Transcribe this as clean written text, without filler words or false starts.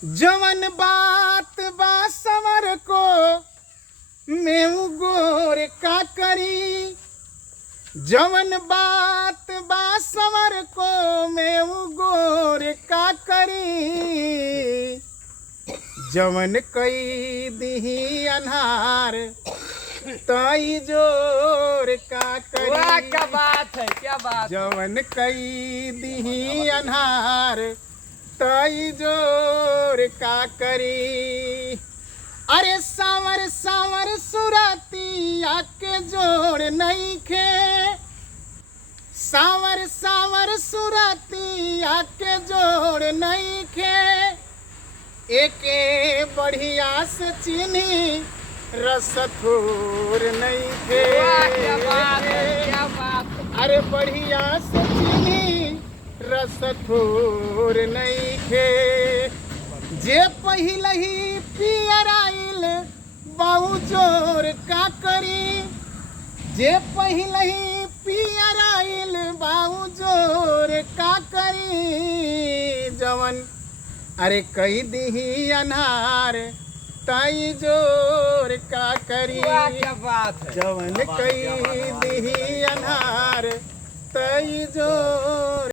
जवन बात बा समर को मेऊ गोर का करी। जवन बात बा समर को मेऊ गोर का करी। जवन कई दिही अन्हार ताई जोर का करी। वाह क्या बात है, क्या बात। जवन कई दिही अन्हार ताई जोर का करी। अरे सावर सावर सुरतिया के जोड़ नहीं खे। सावर सावर सुरतिया के जोड़ नहीं खे। एके बढ़िया से चीनी रस थोर नहीं थे। वाह क्या बात है, क्या बात। अरे बढ़िया से चीनी रस थोर नहीं थे। जे पहले ही पियर आइल बहु जोर का करी। जे पहले ही पियर आइल बहु जोर का करी। जवन अरे कई दिही अनहार ताई जोर का करी। वाह क्या बात है। जवन कई दिही अनहार ताई जोर